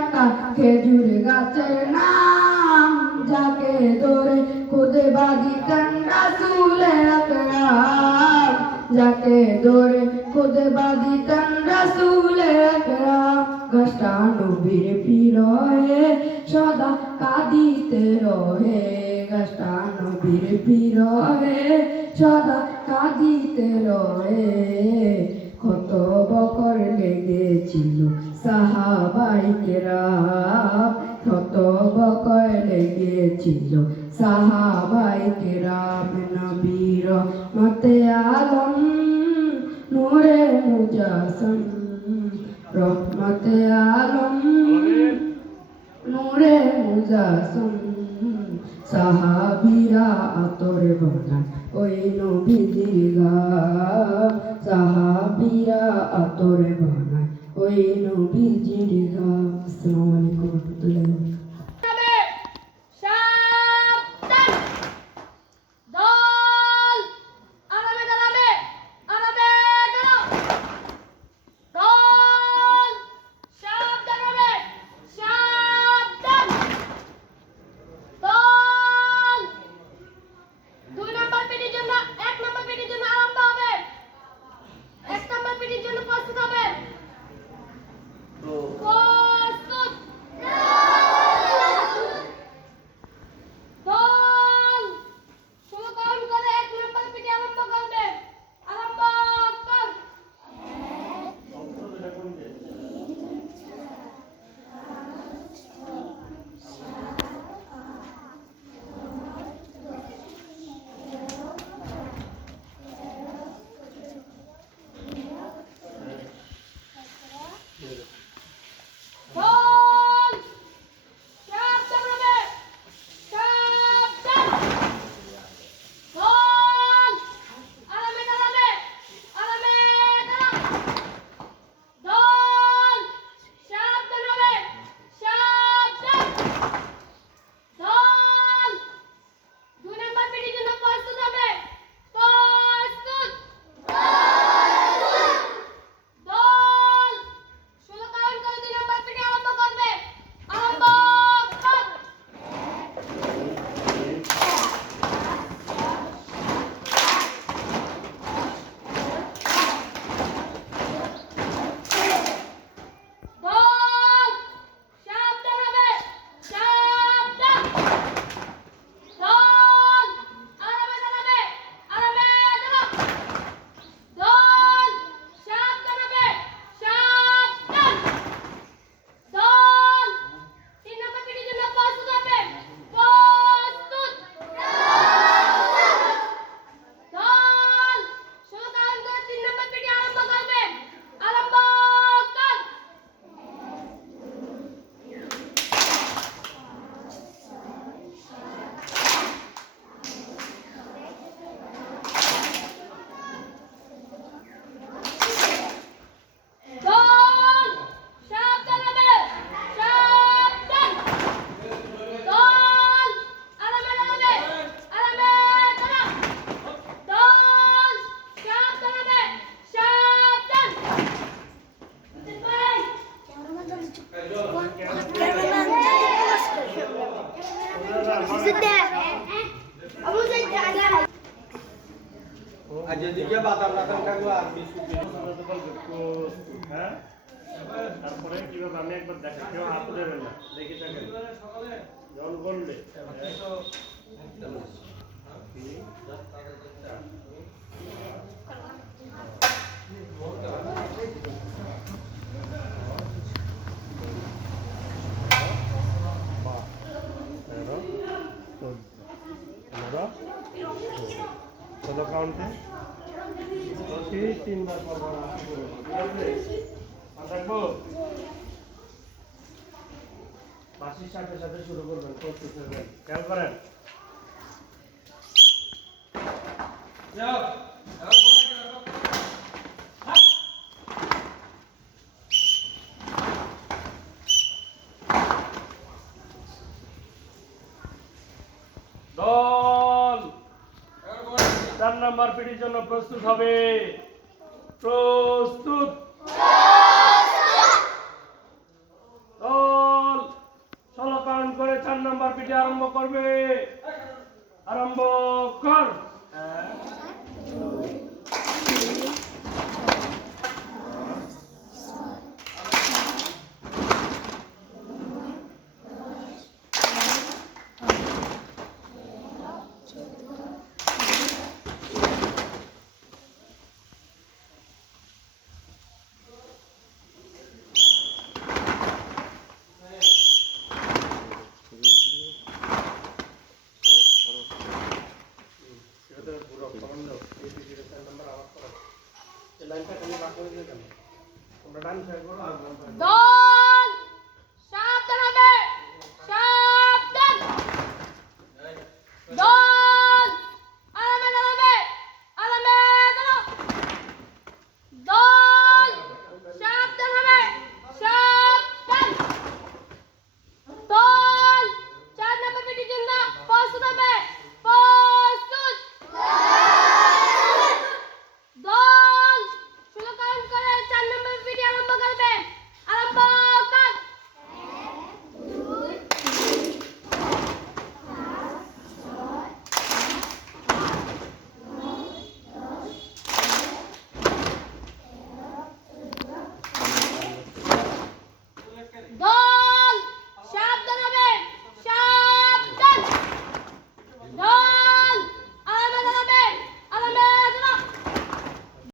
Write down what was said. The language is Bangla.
একটা খেজুর গাছের নাম যাকে ধরে খুদে বাঁধিতেন রাসূলে আকরাম যাকে ধরে খুদে বাঁধিতেন রাসূলে আকরাম গাছটা নবীর বিরহে সদা কাঁদিতে রহে গাছটা নবীর বিরহে সদা কাঁদিতে রহে কত বকর লেগেছিল সাহাবাই কেরাম কত বকর লেগেছিল সাহাবাই কেরাম নবীর মতে আলম নূরে মুজাসম রহমতে আলম নূরে মুজাসম সাহাবীরা আতর বানায় ওই নবীজির গাম সাহাবীরা আতর বানায় ওই নবীজির গাম। আসসালামু আলাইকুম ওয়া রাহমাতুল্লাহি। aja tiga batang-batang kaguan হ্যাঁ তারপরে কিভাবে আমি একবার দেখে কেউ হাত ধরে না দেখে থাকেন যখন বললে ষোলো কাউন্টে তিনবার পরবার থাকবো বাসির সাথে সাথে শুরু করবেন করতে ফেলবেন খেয়াল করেন দল 4 নাম্বার পিটির জন্য প্রস্তুত হবে প্রস্তুত কে আরম্ভ করবে? আরম্ভ কর।